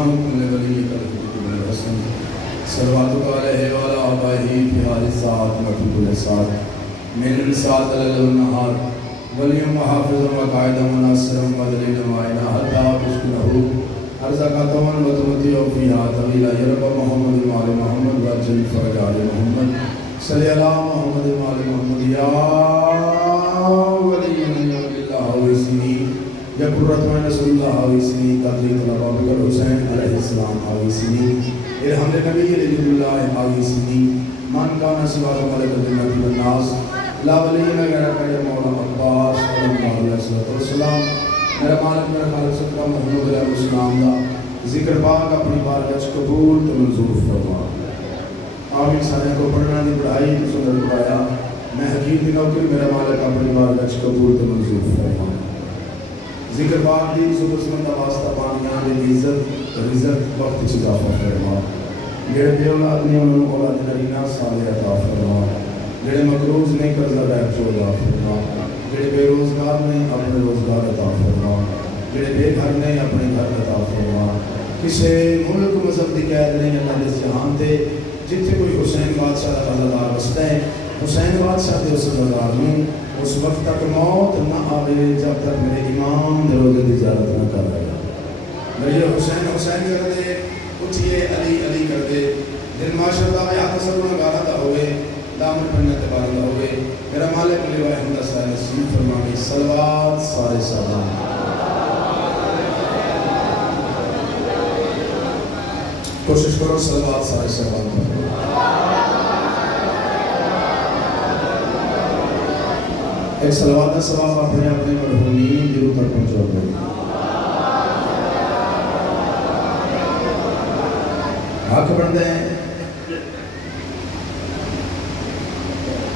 إمام كل ولي كالحبيب بن الحسن صلواتك عليه وعلى آبائه في هذه الساعات وفي كل ساعة من ساعة الليل والنهار وليا وحافظا وقائدا وناصرا ودليلا معينا حتى تسكنه أرزاقا وتمتعه فيها طويلا يا رب محمد وعلى محمد وأجل فرج على محمد صل على محمد وعلى محمد يا ولي الله ويسني يا قرة عين رسول الله ويسني تقضي طلب أبي الحسين عليه السلام ويسني ارحم النبي رجل الله ويسني من كان سواك ملك الجنة والناس لا ولي غيرك يا مولا عباس عليه الصلاة والسلام میرا مالک میرا خالق صدقہ محمد علیہ السلام دا ذکر پاک اپنی بارگاہ وچ قبول تے منظور فرما آمین سارے کو پڑھنا دی پڑھائی تے سنت پڑھایا میں حقیق دی نوکر میرا مالک اپنی بارگاہ وچ قبول تے منظور فرما ذکر پاک دی سبحان دا واسطہ پانیاں دی عزت رزق وقت وچ اضافہ فرما جڑے بے اولاد نے انہاں نوں اولاد نرینہ صالح عطا فرما جڑے مقروض نے قرضہ غیر چودا فرما جڑے بے روزگار نے اپنے روزگار عطا فرما جڑے بے گھر نے اپنے گھر عطا فرما کسے ملک مذہب دی قید نہیں اللہ دے جہان تے جتھے کوئی حسین بادشاہ دا عزادار وسدا ہے حسین بادشاہ دے اس عزادار نوں اس وقت تک موت نہ آوے جب تک میرے امام دے روزے دی زیارت نہ کر رہا میرے حسین حسین کر دے اٹھئے علی علی کر دے دل ماشاءاللہ میں آقا صلی اللہ علیہ وسلم ہوئے دامن پڑھنے تبارہ ہوئے میرا مالک علی وائے حمدہ صلی نصیب فرمائی صلوات سارے سلام کوشش کرو صلوات سارے سلام ایک صلوات دا ثواب اپنے اپنے مرحومین دلوں تک پہنچا دیں حق بندے ہیں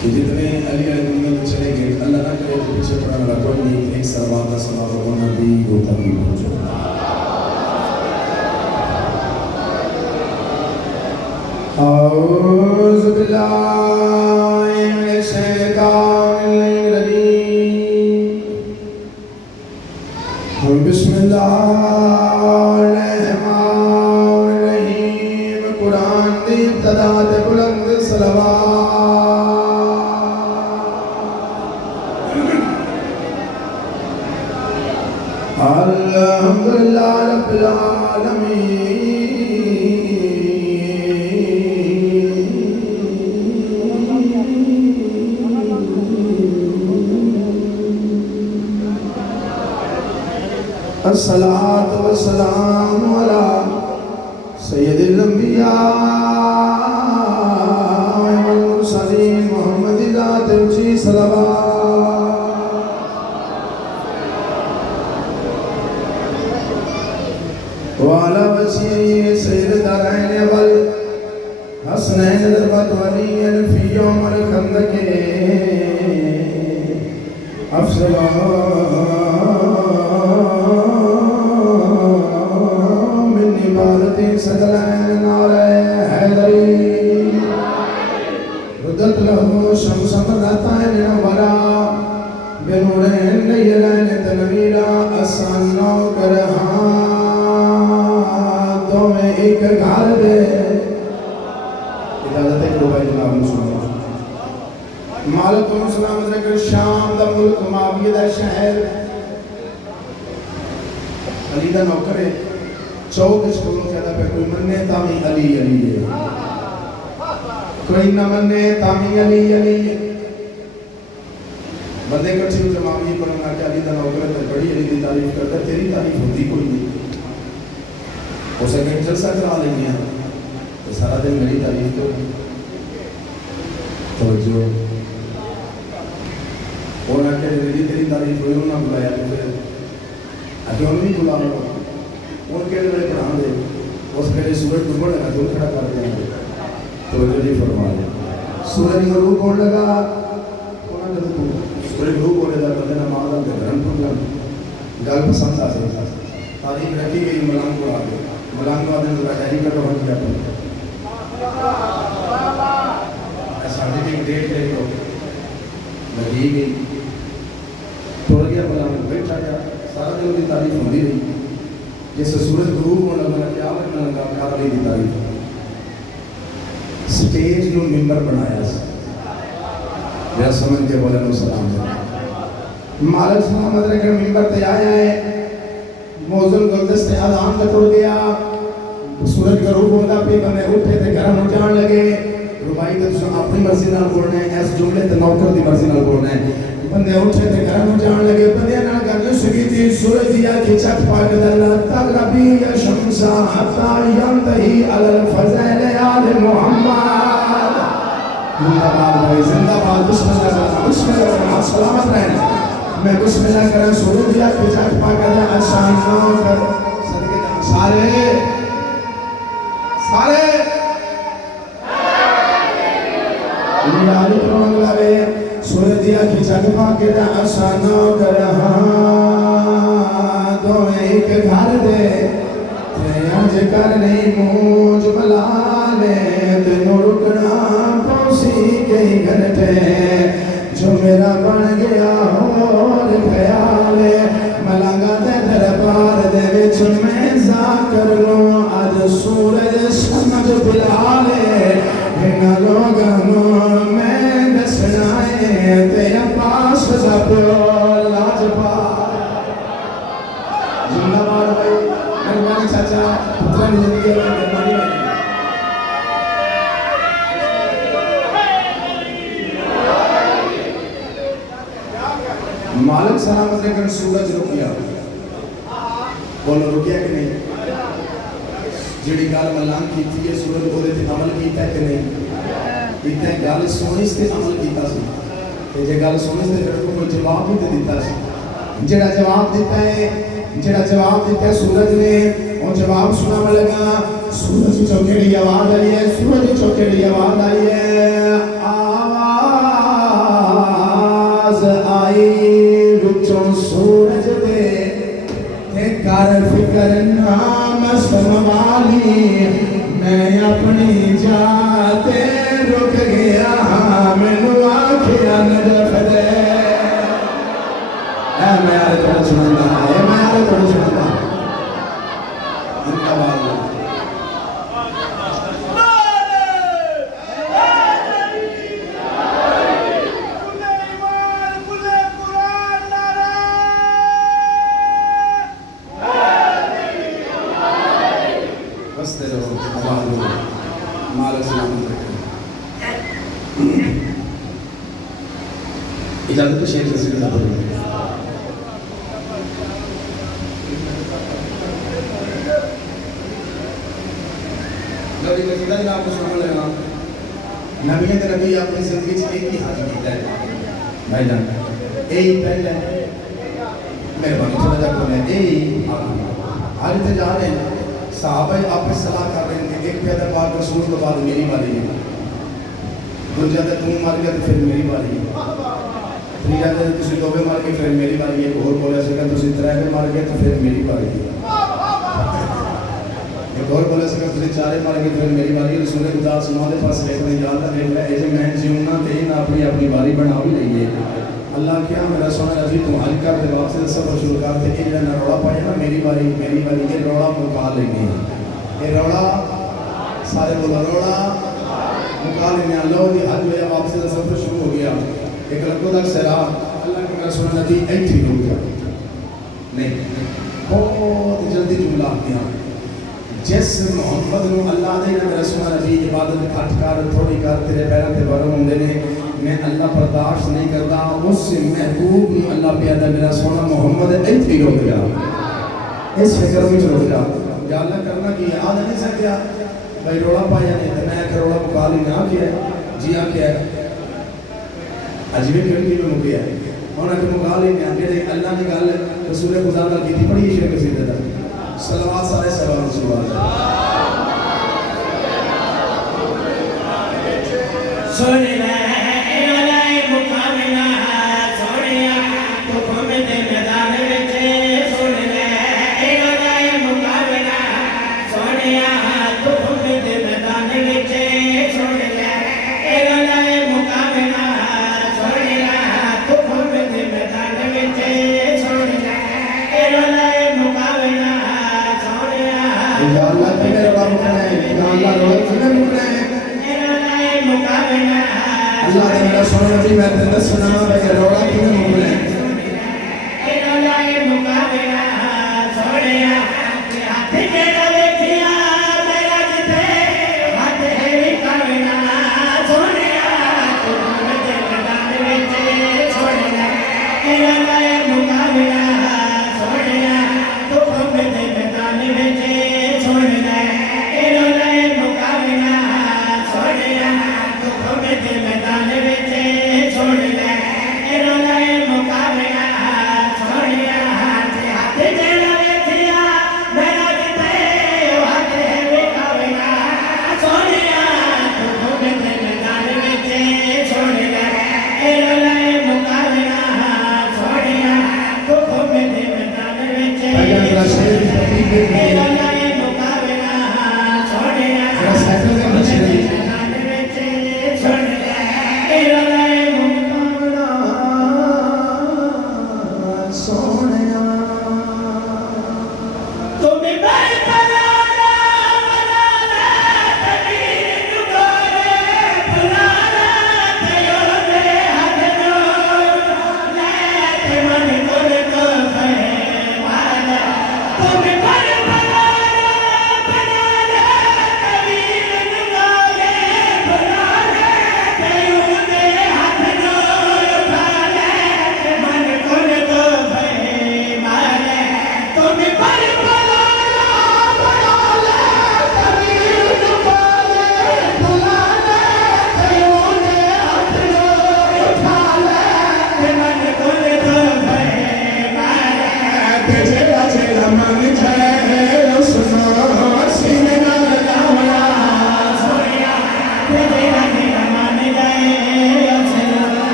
کہ جتنے علی علیہ دنیا میں چلے گئے اللہ نہ کرے تو پیچھے پڑھنے والا کوئی نہیں ایک صلوات کا ثواب ہونا بھی وہ تک بھی پہنچو اعوذ باللہ من الشیطان الرجیم بسم اللہ الرحمن الرحیم قرآن دی ابتدا تے بلند صلوات الحمدللہ رب العالمین الصلاة والسلام علی سید الانبیاء والمرسلین محمد ذات اونچی صلوات وعلى وسيع سيد الدارين والحسنين ضربت وليا في يوم الخندق أفضل من عبادة سجلين على حيدري ردت له شمس مرتين نورا بنورين ليلين تنويرا أسعنا كرها میں ایک گھر دے اجازت ہے کہ روبائی جناب مسلم مالک و مسلم ذکر شام دا ملک معاویہ دا شہر علی دا نوکر ہے چوک اس کو کہتا پہ کوئی مننے تامی علی علی ہے کوئی نہ مننے تامی علی علی ہے بندے کٹھی ہوتے معاویہ پڑھنا کہ علی دا نوکر ہے بڑی علی دی تعریف کرتا تیری تعریف ہوتی کوئی نہیں اسے کہ جلسہ کرا لیں گے تو سارا دن میری تعریف تو توجہ اور نہ کہ میری تیری تعریف ہوئی انہوں نے بلایا تو پھر آگے انہوں نے بلا لو ان کے لئے پڑھا دے اس کے لئے سورج گھومنے لگا دور کھڑا کر دیں گے توجہ جی فرما لیں سورج غروب ہونے لگا انہوں نے تو سورج غروب ہونے لگا بندے نماز آتے گھرم پر لگ گل پسند آ سکتا تاریخ رکھی گئی ملان کو آگے ملان کو آدھے ذرا ڈیری کا تو ہم کیا ساڑھے کی ڈیٹ لے کو لگی گئی توڑ گیا ملان کو بیٹھا گیا سارا دن کی تعریف ہوتی رہی جیسے سورج غروب ہونے لگا کہ آپ لگا کر لی دی تعریف سٹیج نو ممبر بنایا یا سمجھ کے بولے نو سلام مالک سلام ادرے کر ممبر تے آیا ہے موزن گلدستے آدھان کا ٹوڑ گیا سورج کا روح ہوتا پہ بنے اٹھے تے گھرم ہو جان لگے ربائی تے تسا اپنی مرضی نال بولنا ہے ایس جملے تے نوکر دی مرضی نال بولنا ہے بندے اٹھے تے گھرم ہو جان لگے بندے نال گھر سگی تھی سورج دیا کی چک پاک دلہ تغربی یا شمسا حتی ینتہی علی الفضائل آل محمد زندہ باد بھائی زندہ باد بسم اللہ کرنا سلامت رہنا میں بسم اللہ کرنا سورج دیا کی چک پاک دلہ اشان کر صدقے جان سارے لالو کرنگ لگے سورج دیا کی چک پاک دلہ اشان کر تو ایک گھر دے تیاج کرنے موج ملالے تینوں رکنا پوسی کئی گھنٹے جو میرا بن گیا اور خیالے ملنگا تے دربار دے وچ میں ذاکر لوں آج سورج سمجھ بلالے ان لوگوں میں دسنائے تیرا پاس زبیو لاجپا زندہ بار بھائی مہربانی چاچا پترہ زندگی میں مہربانی بھائی مالک سلامت نے کر سورج رکیا بولو رکیا کہ نہیں جڑی گال ملان کی تھی یہ سورج بولے تھے عمل کیتا ہے کہ نہیں کیتا ہے گال سونیس تے عمل کیتا سی جے گال سونیس تے پھر کوئی جواب بھی تے دیتا سی جڑا جواب دیتا ہے سورج نے وہ جواب سنا لگا سورج چوکیڑی آواز آئی ہے سورج چوکیڑی آواز آئی ہے آواز آئی بچوں سورج دے کر فکر نام سنوالی میں اپنی جاتے رک گیا مینو آنکھیا نجف دے میں آرے توڑا سنندہ ان کا بارو بستے رہو بارو مالک سلامت رکھیں اجازت تو شیخ رسول اللہ پڑھیں نبی کا جیدہ جناب کو سنانے لگا نبی اپنی زندگی سے ایک ہی حاجی کیتا ہے بھائی جان ایک پہلے میرے بانی تھوڑا جا کھولے ایک آج تے جا رہے ہیں صحابہ آپ پہ صلاح کر رہے ہیں ایک پیدا بار رسول کے بعد میری باری ہے دو جاتے تم مار گیا تو پھر میری باری ہے تری جاتے تسی دوبے مار گئے پھر میری باری ہے اور بولے سکا تسی ترائے مار گئے تو پھر میری باری ہے ایک اور بولے سکا تسی چارے مار گئے پھر میری باری ہے رسول خدا سنوا دے پاس لیکن یاد ہے دیکھ لے ایسے میں جیونا تین اپنی باری بنا بھی لئیے اللہ کیا میرا سونا نبی تم حل کر دے واپس سفر شروع کر دے یہ نہ روڑا پایا نا میری باری یہ روڑا مکا لیں گے یہ روڑا سارے بولا روڑا مکا لیں گے اللہ دی حج ہویا واپس سفر شروع ہو گیا ایک لکھو تک سرا اللہ کا میرا سونا نبی ایک ہی ہو گیا نہیں بہت جلدی جملہ آتی ہیں جس محمد نو اللہ دے میرا سونا نبی عبادت کھٹ کر تھوڑی کر تیرے پیرا تے برم ہوندے نے میں اللہ برداشت نہیں کرتا اس سے محبوب اللہ پیدا میرا سونا محمد ایتھی ہو گیا اس فکر میں چھوڑ گیا یا اللہ کرنا کی یاد نہیں سکیا بھائی روڑا پایا نہیں تو میں روڑا مقالی نہ کیا ہے جی ہاں کیا ہے عجیبی کھڑکی میں مکیا ہے ہونا کہ مقالی نہیں آگے دے اللہ نے گال رسول خدا کا کی تھی بڑی شرک سیدھا تھا صلوات سارے سلام رسول اللہ سونے سونا نبی میں تے دسنا بھئی روڑا کیوں مکنے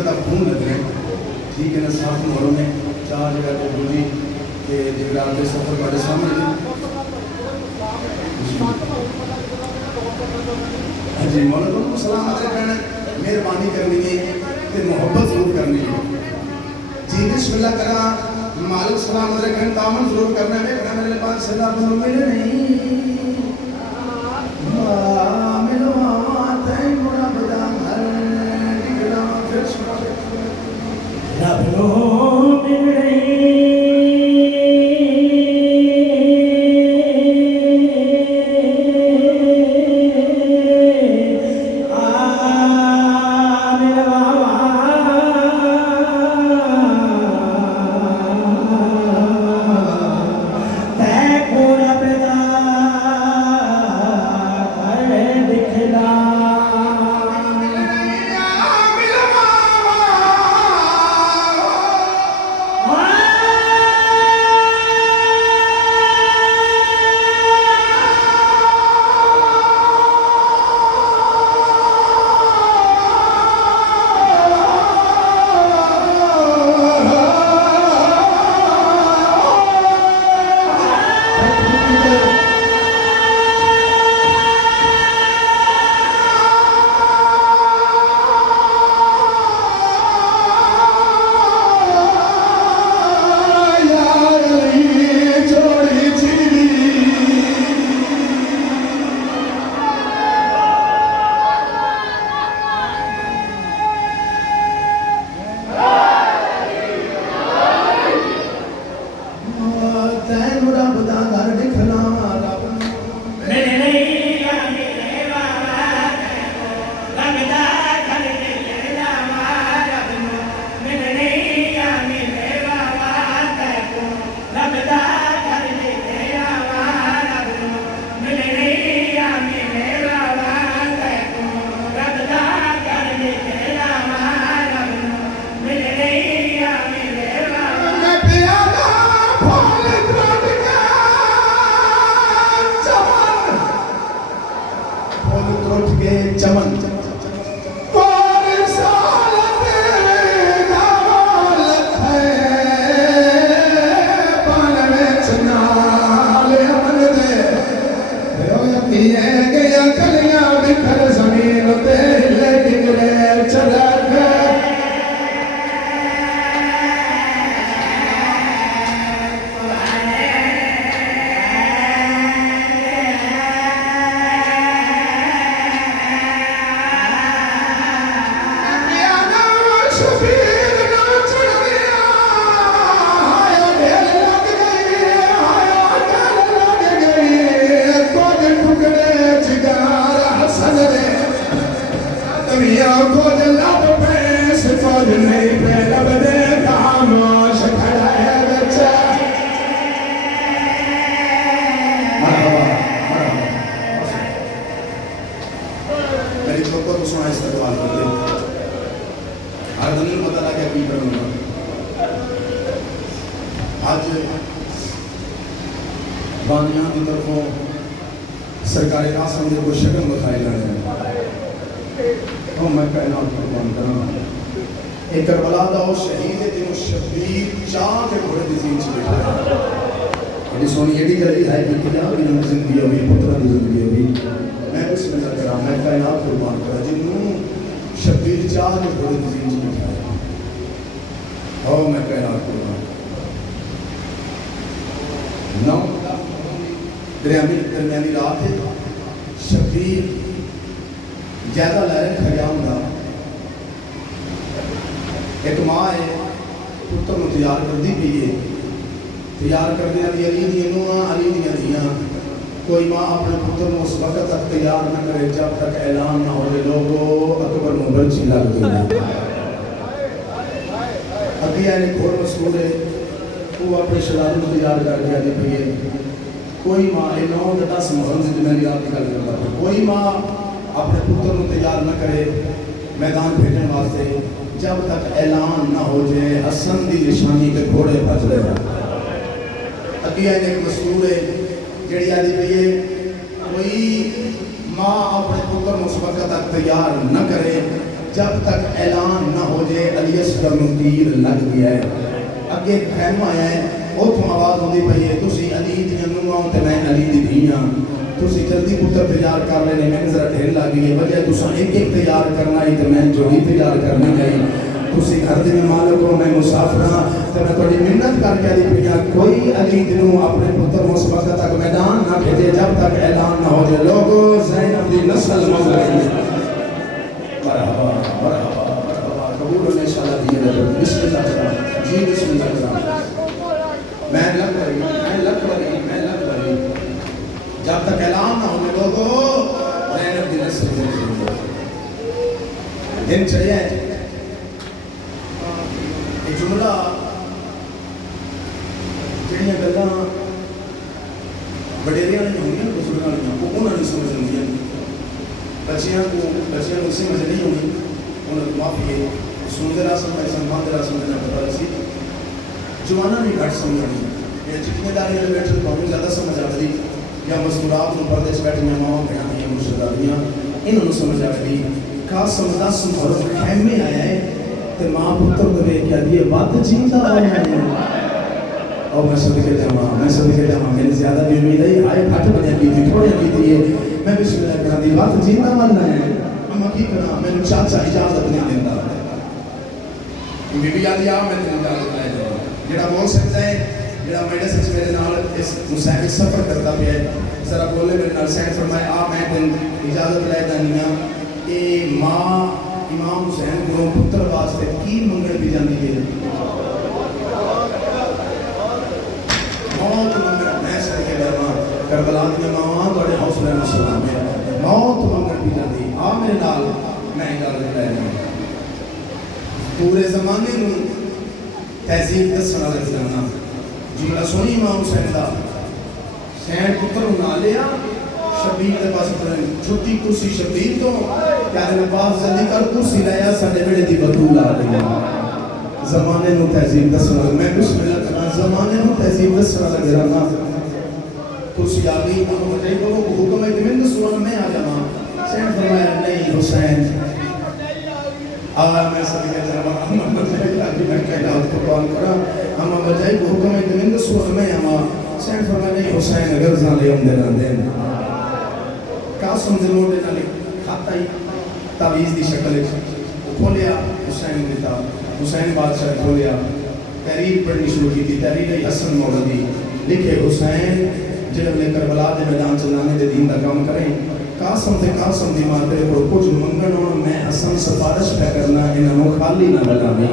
جگر کا خون لگنا ٹھیک ہے نا. 7 محرم میں 4 جگہ پہ بولی کہ جگہ کے سفر بڑے سامنے جی مولانا کو سلام علیکم مہربانی کرنی ہے کہ محبت ضرور کرنی ہے جی. بسم اللہ کرا مالک سلام علیکم دامن ضرور کرنا ہے. میرے پاس صدا بنو ملے نہیں ملو آتا ہے مرا بدام ہر نکلا پھر سنا رب لو مل رہی چمن بانیاں کی طرفوں سرکاری آسان دے کو شکل بکھائی جانے ہیں تو میں کائنات قربان کرنا ایک کربلا دا وہ شہید ہے جنہوں شبیر چاہ کے گھوڑے دی زین سے بیٹھا ہے یہ سونی یہ بھی گلی ہے کہ کیا بھی نم زندگی ہوئی پترہ دی زندگی ہوئی میں بسم اللہ کرا میں کائنات قربان کرا جنہوں شبیر چاہ کے گھوڑے دی زین سے بیٹھا ہے اور میں کائنات قربان نو درمیانی رات ہے شبیر زیادہ لہریں کھڑیا ہوں ایک ماں ہے پتر میں تیار کر دی بھی ہے تیار کر دیا دی علی دی انہوں علی دی دیاں کوئی ماں اپنے پتر میں اس وقت تک تیار نہ کرے جب تک اعلان نہ ہو رہے لوگوں اکبر مبرد چھلا لگے ابھی آئے کھول مسئول ہے وہ اپنے شلال میں تیار کر دیا دی بھی ہے کوئی ماں انہوں نے 10 محرم سے جنہی رات نکل کرتا ہے کوئی ماں اپنے پتر میں تیار نہ کرے میدان بھیجنے واسطے جب تک اعلان نہ ہو جائے حسن دی نشانی کے گھوڑے بھج لے اگیا ایک مسئول ہے جڑی آدھی بھی ہے کوئی ماں اپنے پتر میں اس وقت تک تیار نہ کرے جب تک اعلان نہ ہو جائے علی اصغر نوں تیر لگ گیا ہے. اگے خیمہ آیا ہے, اتوں آواز ہوندی پئی ہے تسی علی دیاں نونہاں تے میں علی دی دھیاں, تسی جلدی پتر تیار کر لینے, میں ذرا ڈھیر لگ گئی ہے وجہ تساں ایک ایک تیار کرنا ہی تے میں جوڑی تیار کرنی گئی. تسی گھر دے مالک ہو, میں مسافر ہاں تے میں تھوڑی محنت کر کے دی پئی, کوئی علی دنوں اپنے پتر نوں اس وقت تک میدان نہ بھیجے جب تک اعلان نہ ہو جائے. لوگو زینب دی نسل مل رہی ہے. مرحبا مرحبا مرحبا, قبول ہونے انشاءاللہ دیئے. بسم اللہ کرام جی, بسم اللہ کرام. میں لگ رہی جب تک اعلان نہ ہونے لوگو زینب دی نسل مل رہی ہے. دن چڑھیا ہے یہ جملہ جڑیاں گلاں وڈیریاں نہیں ہونگیاں, بزرگاں نہیں ہوں, انہوں نے سمجھ لیں بچیاں کو سمجھ نہیں ہونی, انہوں نے معافی ہے سنتے راسم میں سنبھان دے راسم میں پتا رسی جوانا نہیں گھٹ سمجھ رہی. یہ جتنے داری والے بیٹھے تو بہت زیادہ سمجھ آ رہی, یا مذکورات میں پردے سے بیٹھے ماں بیان ہیں مرشداریاں, انہوں نے سمجھ آ رہی. خاص سمجھا سنبھالو خیمے آیا ہے تے ماں پتر دے کیا دیئے بات جیتا آیا ہے. اور میں صدقے جامعہ میں نے زیادہ بھی امید ہے آئے گھٹ بنیا کی تھی, تھوڑے کی تھی, میں بسم اللہ کرا دی بات جیتا ماننا ہے. اما کی کرا میں نے چاچا اجازت نہیں دیتا, بی بی آدھی آ میں نے اجازت لائے جائے جڑا بول سکتا ہے, جڑا میڈے سچ میرے نال اس مسافر سفر کرتا بھی ہے, ذرا بولے میرے نال سین فرمائے آ میں دن اجازت لائے دانیاں. اے ماں امام حسین کو پتر واسطے کی منگل بھی جاندی ہے, موت منگل. میں صدقے جامعہ کربلا دیا ماں توڑے حوصلہ مسلمان ہے, موت منگل بھی جاندی. آ میرے نال میں اجازت لائے جانا. پورے زمانے میں تہذیب دسنا لگ جانا جی سونی امام حسین دا سین پتر نہ لیا شبیر دے پاس چھٹی کرسی شبیر تو پیارے نباز جلدی کر کرسی لیا ساڑھے بیڑے دی بطول آ گئی. زمانے نو تہذیب دسنا لگ, میں بسم اللہ کرنا زمانے نو تہذیب دسنا لگ رہا. کرسی آ گئی مجھے کو حکم ہے کہ میں سوال میں آ جانا. سین فرمایا نہیں حسین میں صدقے جامعہ اما بجائی آگے میں کائنات کو قرآن کرا, اما بجائی کو حکم ہے کہ میں سوال میں اما. سین فرمایا نہیں حسین اگر زالے ہم دینا دین قاسم دے موڑے نالے خطا ہی تعویز دی شکل ہے کھولیا حسین دیتا. حسین بادشاہ کھولیا تحریر پڑھنی شروع کی تھی. تحریر حسن مولدی لکھے حسین جڑے لے کربلا دے میدان چلانے دے دین دا کام کریں. قاسم دی ماں تیرے کو کچھ منگن ہوں, میں حسن سفارش پہ کرنا انہوں خالی نہ بلاوی.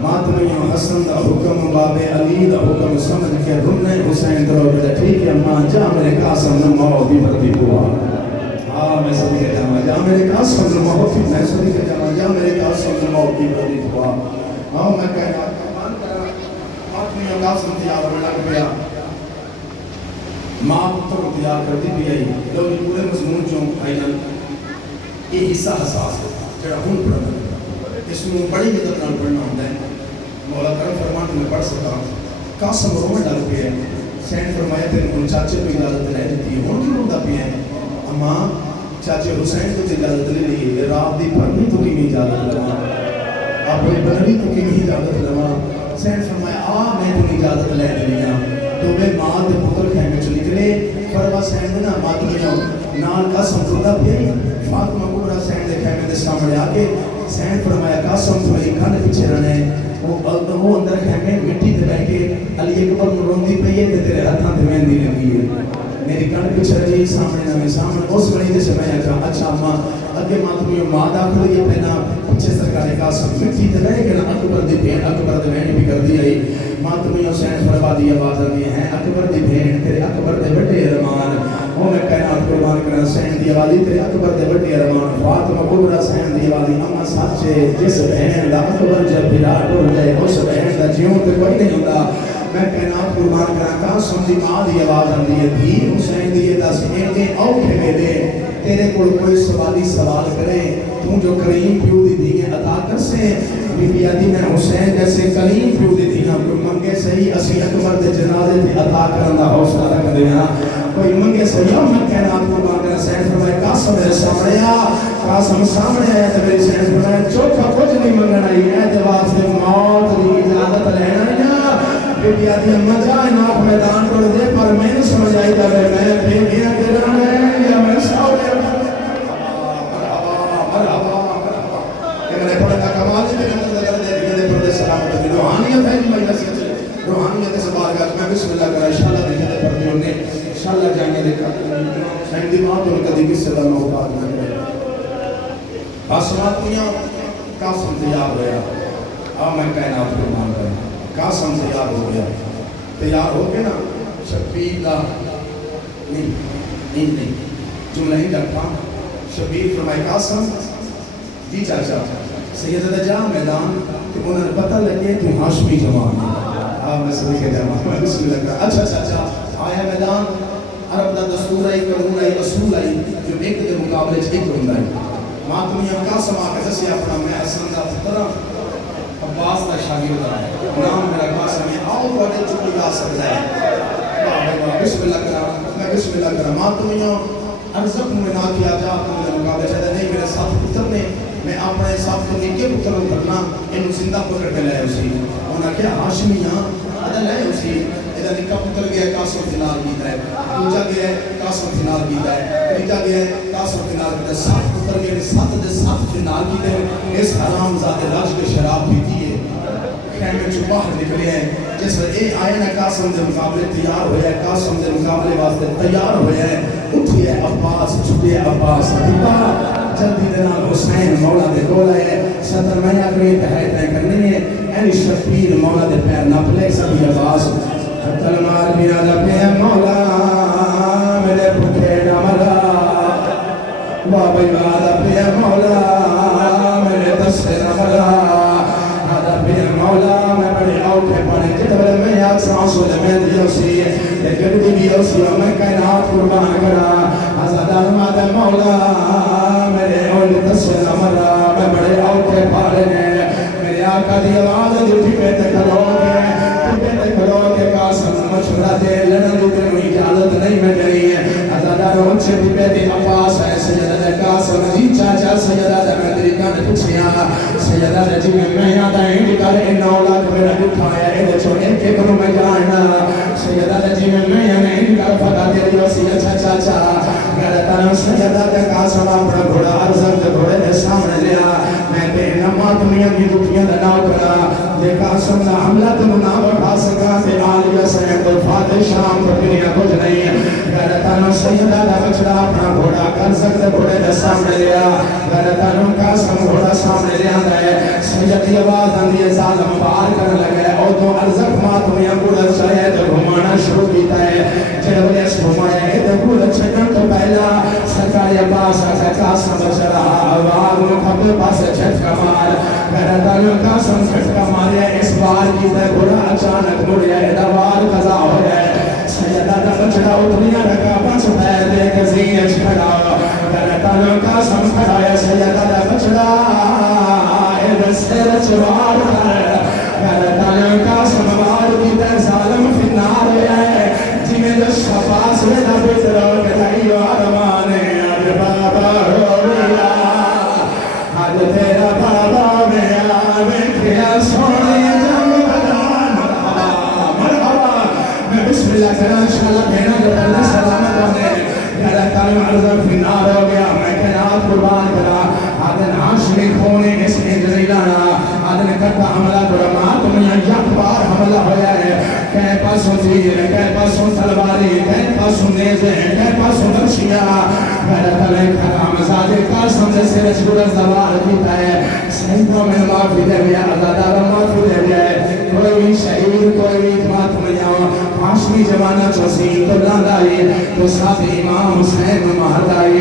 ماتمیوں حسن دا حکم باب علی دا حکم سمجھ کے رنے حسین درو بڑا ٹھیک ہے ماں جا میرے قاسم نے ماں دی بردی ہوا. میں صدقے جامعہ جا میرے قاسم نے ماں کی, میں صدقے جامعہ جا میرے قاسم نے ماں دی بردی ہوا. میں کہنا مان کرا ماتمیوں قاسم تیار ہونے لگ پیا, ماں پتر کو تیار کرتی بھی آئی. لوگ پورے مضمون چوں آئی نال یہ حصہ حساس ہے جڑا ہون پڑھنا, اس میں بڑی مدد نال پڑھنا ہوتا ہے. مولا کرم فرمان تو میں پڑھ سکتا ہوں. قاسم رومن ڈال پہ ہے. سین فرمایا تھے ان چاچے کو اجازت لے دیتی ہے, ان کی روندہ پہ ہے. اما چاچے حسین کو اجازت لے لی, رات دی پڑھنی تو کی نہیں اجازت لما, اپنی بنوی تو کی نہیں اجازت لما. سین فرمایا میں تو اجازت لے لیا. تو بے ماں دے پتر خیمے چ نکلے. فروا سین نا ماتمیاں نال قاسم روندہ پہ ہے. فاطمہ کبرا سین دے خیمے دے سامنے آ کے سین فرمایا قاسم تمہیں کھانے پیچھے رہنے. وہ اندر خیمے مٹی تے بیٹھ کے علی اکبر نوں روندی پئی ہے تے تیرے ہتھاں تے مہندی لگی ہے. میری کن پیچھے رہی سامنے نہ سامنے اس گلی دے سے میں کہا اچھا ماں اگے ماتمیوں ماں داخل یہ پہنا پیچھے سرکار قاسم مٹی تے بیٹھ کے اکبر دی بہن اکبر دے بہن بھی کر دی آئی. ماتمیوں حسین فرما دی آواز آئی ہیں اکبر دی بہن تیرے اکبر دے بڑے ارمان. وہ میں کائنات قربان کرنا حسین دی آوازی تیرے اکبر دے بڑے ارمان. فاطمہ کبرا حسین دی آوازی اما سچے جس بہن دا اکبر جب بلا ٹر جائے اس بہن دا جیوں تے کوئی نہیں ہوتا. میں کائنات قربان کرا قاسم دی ماں دی آواز آندی ہے دھی حسین دی دس اینے اوکھے ویلے تیرے کول کوئی سوالی سوال کرے تو جو کریم پیو دی دیئے عطا کر سے. بی بی آدھی میں حسین جیسے کریم پیو دی دیئے کوئی منگے صحیح اسی اکبر دے جنازے تھی عطا کرن دا حوصلہ رکھ دینا. کوئی منگے سے یا میں کائنات قربان کرنا سین فرمائے قاسم میرے سامنے قاسم سامنے آیا تو میری سین فرمائے چوکھا کچھ نہیں منگنا ہی ہے جواب سے موت کی اجازت لینا ہی بی بی آدھی اماں جائے ناک میدان کر دے پر میں نے سمجھ آئی تھا میں بے گیا تیرا میں یا میں ساؤلے روحانیت ہے جو مجلس سے روحانیت سے بار گا میں بسم اللہ کرا انشاءاللہ دیکھے دے پڑھ دیوں نے انشاءاللہ جائیں گے دیکھا سین دماغ تو کدی کس سے درمہ اٹھاد میں کرے آسمات میاں قاسم تیار ہویا میں کائنات کو مان کرا قاسم تیار ہو گیا تیار ہو کے نا شبیر دا نہیں جملہ ہی جاتا شبیر فرمائے قاسم جی چاچا سیدہ جا میدان کہ انہوں نے پتہ لگے کہ ہاشمی جوان ہے میں سبھی کے جوان بسم اللہ کا اچھا اچھا آیا میدان عرب دا دستور آئی قانون آئی اصول آئی جو ایک دے مقابلے ایک ہوں آئی ماتمیاں قاسم آکے جیسے اپنا میں حسن دا فطرہ عباس دا شاگرد ہے نام میرا قاسم ہے آؤ بڑے چکی جا سکتا ہے بسم اللہ کرا میں بسم اللہ کرا ماتمیاں ارزق میں نہ کیا جا تو مقابلے چاہتا نہیں میرے ساتھ پتر نے میں اپنے ساتھ تو نیکے پتر کرنا انہوں زندہ پکڑ کے لائے اسی انہوں کیا ہاشمیاں ادھا لائے اسی ادھا نکا پتر گیا قاسم فنال بیتا ہے دوجہ گیا قاسم فنال بیتا ہے تیجہ گیا قاسم فنال بیتا ہے سات پتر گیا سات فنال بیتا ہے اس حرام ذات راج کے شراب بیتی ہے خیمے جو باہر نکلے ہیں جس پر اے آئے نا قاسم دے مقابلے تیار ہویا ہے قاسم دے مقابلے واسطے تیار ہویا ہے اٹھئے عباس چھٹے عباس دیتا جلدی دینا حسین مولا دے گولا ہے ستر مہینہ کریں تحیطیں کرنی ہے اینی شبیر مولا دے پیر نہ پلے سبھی عباس حتل مار بیا دا پہ مولا میرے پکھے ڈاملا بابا دا پہ مولا میرے دستے ڈاملا دا پہ مولا میں بڑے آوٹے پانے جتبرے میں یاد سانسو لے میں دیو سی یہ گردی دیو سی میں کائنات قربان کرا حضرت مادہ مولا میرے اول تصویر مرا میں بڑے آوٹے پارے ہیں میرے آقا دی آواز دیٹھی بیٹے کرو گے قاسم مشورہ دے لڑن دیتے میں اجازت نہیں میں جنی ہے حضرت روچے دی بیٹی عباس ہے سیدہ دے قاسم جی چاچا سیدہ دے میں تیری کان پچھیاں سیدہ دے جی میں یاد آئیں گی کارے ان اولاد میرا اٹھایا ہے چھوڑ ایک ایک کنو میں جاننا سیدہ دے جی میں یاد آئیں گی کار پتا دے رہی ہو سی اچھا چاچا گرتانا سیدہ دے قاسم اپنا گھوڑا عرضت دے گھوڑے دے سامنے لیا میں تے نمات میاں دی دکھیاں دے ناو کرا دے قاسم نہ حملہ تو نہ بڑھا سکا دے آلیہ سید الفاتح شام تو دنیا کچھ نہیں ہے گرتانا سیدہ دے بچڑا اپنا گھوڑا عرضت دے گھوڑے دے سامنے لیا گرتانا قاسم گھوڑا سامنے لیا دے سیدی آواز اندی ظالم بار کرنے لگے اور تو عرضت مات میاں گھوڑا چاہے تو گھمانا شروع کیتا ہے جب اس گھمائے تو گھوڑا چھکن تو پہلا سرکاری عباس آسے قاسم بچڑا آواز مکھبے پاس چھٹ کمال گرتانا قاسم چھٹ کمال اس بار کی تے گھوڑا اچانک مڑیا ادوار قضا ہو گئے سیدہ دا بچڑا اتنیا رکھا پاس پیر دے کزین چھڑا گرتانا قاسم کھڑایا سیدہ دا بچڑا سر چوار کر گرتانا قاسم بار کی تے ظالم فی نار ہے جی میں جو شفاس میں نہ بیترو کتائیو آرمانے آج بابا ہو گیا آج تیرا بابا میں آویں سونے جنگ بدان مرحبا میں بسم اللہ کرنا انشاءاللہ بہنا جو پہلے سلامت ہونے میرا کلم عرض فی نار ہو گیا میں کائنات قربان کرا آدھن ہاشمی کھونے اس انجری لانا آدھن کرتا حملہ کرما تم یہاں یک بار حملہ ہویا ہے کہیں پاسوں تیر کہیں پاسوں تلواری کہیں پاسوں نیزے کہیں پاسوں درشیہ میرا کلم خرام زادے قاسم دے سرچ گرز دوار کیتا ہے سینٹوں میں معافی دے گیا عزادہ معافی دے گیا ہے کوئی بھی شہید کوئی بھی اتمات میں جاؤں ہاشمی جوانہ چوسین تو لاندائی تو ساتھ امام حسین مہردائی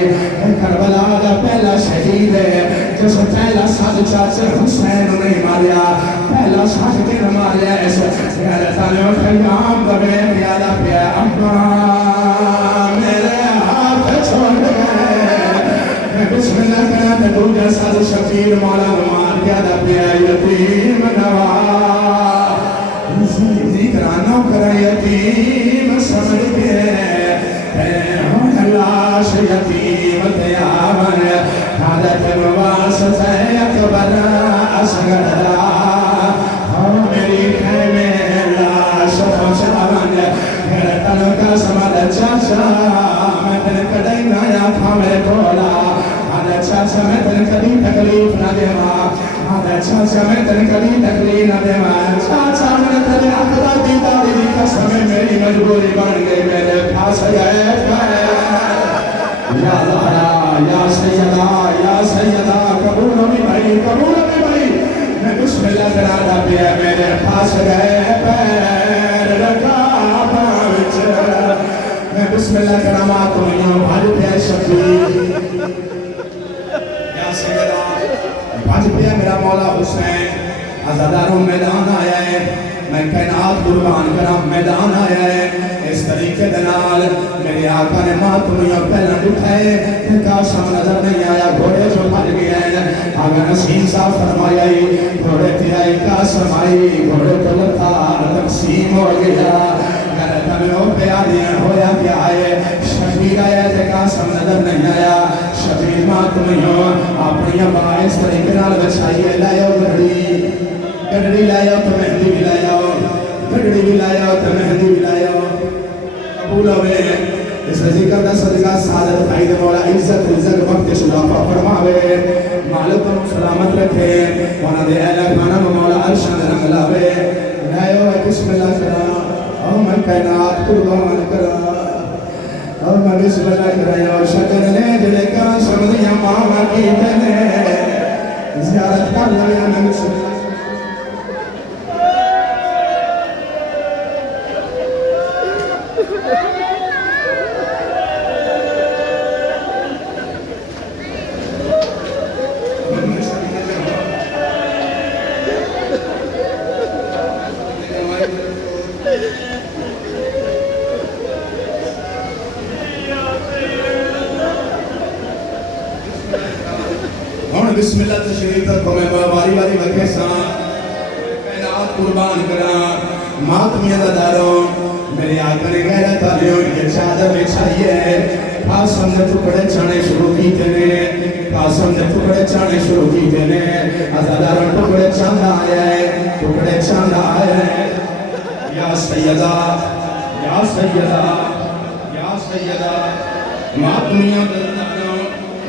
کربلا دا پہلا شہید ہے جس پہلا ساتھ چاچے حسین نہیں ماریا پہلا ساتھ کے ماریا اس غیرتانے و خیام دبے پیادا پیا ابا میرے ہاتھ چھوڑ گئے بسم اللہ کرنا تے دوجہ ساتھ شبیر مولا نمار پیادا پیا یتیم نوا نہیں کرانا کرا یتیم سمجھ کے مجبوری بن گئی میرے پاس گئے یا زہرا یا سیدہ قبول ہوئی بھائی میں بسم اللہ کرانا پیا میرے پاس گئے پیر رکھا پاوچ میں بسم اللہ کراما تمہیں بھائی پیا شبیر یا سیدہ بھائی پیا میرا مولا حسین عزاداروں میدان آیا ہے میں کائنات قربان کرام میدان آیا ہے اس طریقے دنال میرے آقا نے ماتمیاں پہلا اٹھائے کہ کاشم نظر نہیں آیا گھوڑے جو پھر گئے ہیں آگا نسیم صاحب فرمایا گھوڑے تیرائی کاشم آئی گھوڑے تو لتا تقسیم ہو گیا گھرتا میں وہ پیاریاں ہویا کیا آئے شبیر آیا کہ کاشم نظر نہیں آیا شبیر ماتمیاں اپنی ابا اس طریقے نال بچائیے لائے گھڑی لائے تو مہدی بھی لائے گھڑی بھی لائے تو مہدی بھی لائے قبول ہوئے اس ذکر دا صدقہ سعادت قائد مولا عزت وقت شرافہ فرماوے مالک و سلامت رکھے وہاں دے اہلہ خانہ مولا عرشان رنگ لاوے لائے بسم اللہ کرا اور میں کائنات قربان کرا اور میں بسم اللہ کرا اور شکر لے جلے کا سمدیاں ماما کی جنے زیارت کر لگے میں بسم اللہ بسم اللہ تشریف تک میں باری وقت سان کائنات قربان کرا ماتمیہ داروں میرے آقا نے غیرت آلیوں یہ چادر بچھائیے قاسم نے ٹکڑے چانے شروع کی تینے قاسم نے ٹکڑے چانے شروع کی تینے ازاداروں ٹکڑے چاندہ آیا ہے ٹکڑے چاندہ آیا ہے یا سیدہ یا سیدہ یا سیدہ ماتمیہ داروں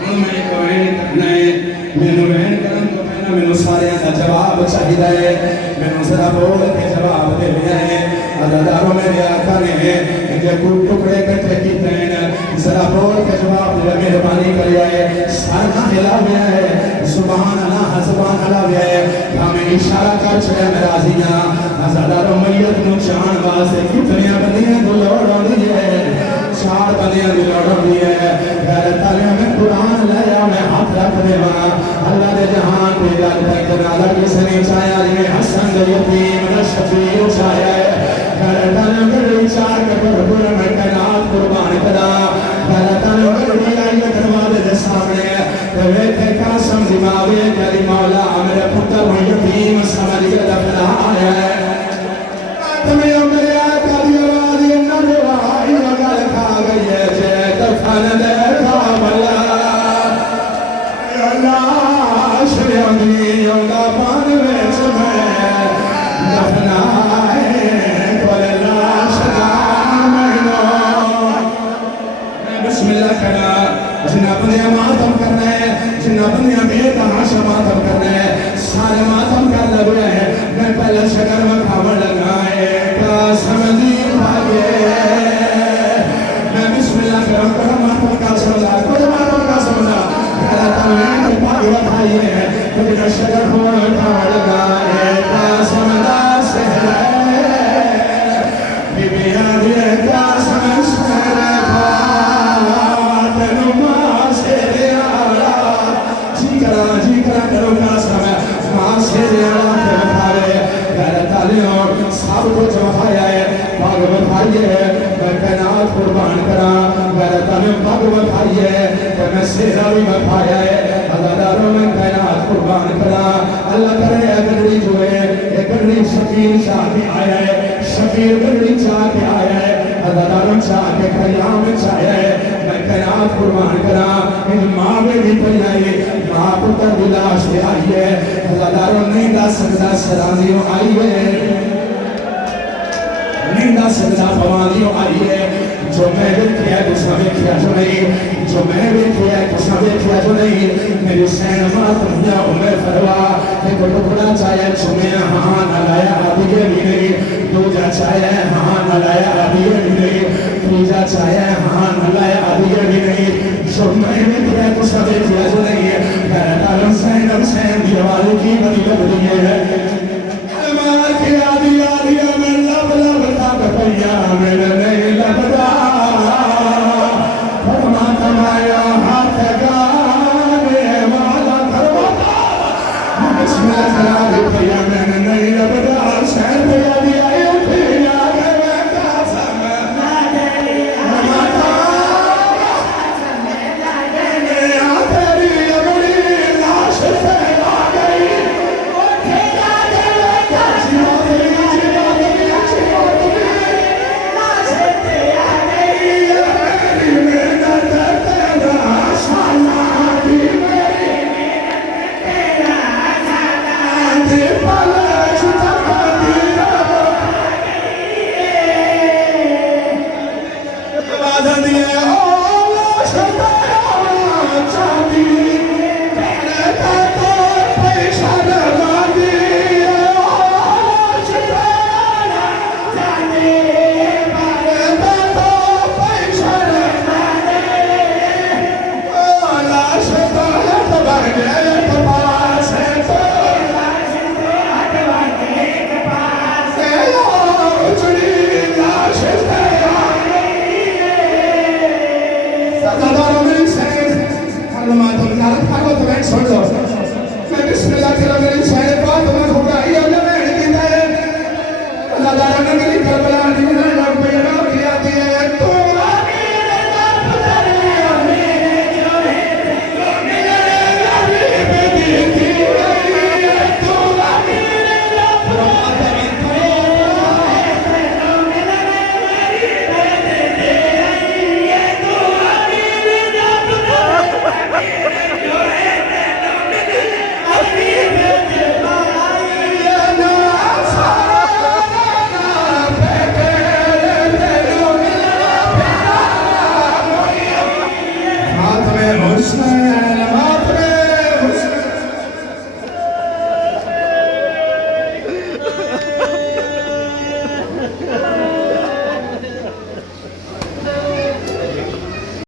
میں کوئین کرنے مینو وین کرن تو مینو سارے دا جواب چاہیے ہے مینو ذرا بول کے جواب دے لیا ہے عزاداروں میرے آقا نے کہ کوئی ٹکڑے کٹھے کیتے ہیں ذرا بول کے جواب دے مہربانی کریا ہے سارا ہلا گیا ہے سبحان اللہ گیا ہے ہمیں اشارہ کر چھڑے مرازیاں عزاداروں میت نو چان واسطے کتنیاں بندیاں کو لوڑ ہوندی ہے چار بندیاں کو لوڑ ہوندی ہے غیرت علیہ میں قرآن لیا میں ہاتھ رکھ دے وہاں اللہ دے جہان پہ جال تک جنالہ کس نے چاہیا جنہیں حسن دے یتیم شفیع چاہیا ہے غیرت علیہ میں چار کٹر پورا میں کائنات قربان کرا غیرت علیہ میں آئی دروازے دے سامنے ویتھے قاسم دماغے کری مولا میرے پتر میں یتیم سمجھ کے دفنا آیا ہے تمہیں میرے آقا دی آوازی نہ دوائی وگر کھا گئی ہے جے دفن دے کھا بلا اللہ شریعی اللہ پان ویچ میں دفنا ہے کول اللہ شکا مہنو بسم اللہ کرا جنہ بندیاں ماتم کرنا ہے جنہ بندیاں بے تحاشا ماتم کرنا ہے سارے ماتم کر لگے ہیں میں پہلے شکر میں کھاور لگائے قاسم دی بھاگے میں بسم اللہ کرم کرم ماتم کا سمجھا کوئی ماتم کا سمجھا غیرت علیہ پاک بتائیے کچھ شکر ہوں کھاور لگائے قاسم دا سہرے بی بی آدھے قاسم سہرے جی کرا کرو قاسم ماں سے ریالا کے بکھارے غیرت علیہ سب کو جوہایا ہے باغ بکھائیے میں کائنات قربان کرا غیرت علیہ باغ بکھائیے میں سیرہ بھی بکھایا ہے عزاداروں میں کائنات قربان کرا اللہ کرے اگرڑی جو ہے اگرڑی شبیر چاہ کے آیا ہے شبیر اگرڑی چاہ کے آیا ہے عزاداروں چاہ کے خیام چاہیا ہے میں کائنات قربان کرا ان ماں میں بھی پڑھائی ماں پتر دی لاش پہ آئی ہے ہزاداروں نہیں دس سکتا سرانیوں آئی ہے نہیں دس سکتا فوانیوں آئی ہے جو میں دیکھیا ہے تسا ویکھیا جو نہیں جو میں دیکھیا ہے تسا ویکھیا جو نہیں میری سین ماتم یا عمر فروا ایک ٹکڑا چاہے چمیا ہاں نلایا آدھگے بھی نہیں دوجا چاہے ہاں نلایا آدھگے بھی نہیں تیجا چاہے ہاں نلایا آدھگے بھی نہیں جو میں دیکھیا ہے تسا ویکھیا جو نہیں میرا تعلق سین اب سین دیوالوں کی بنی لگ رہی ہے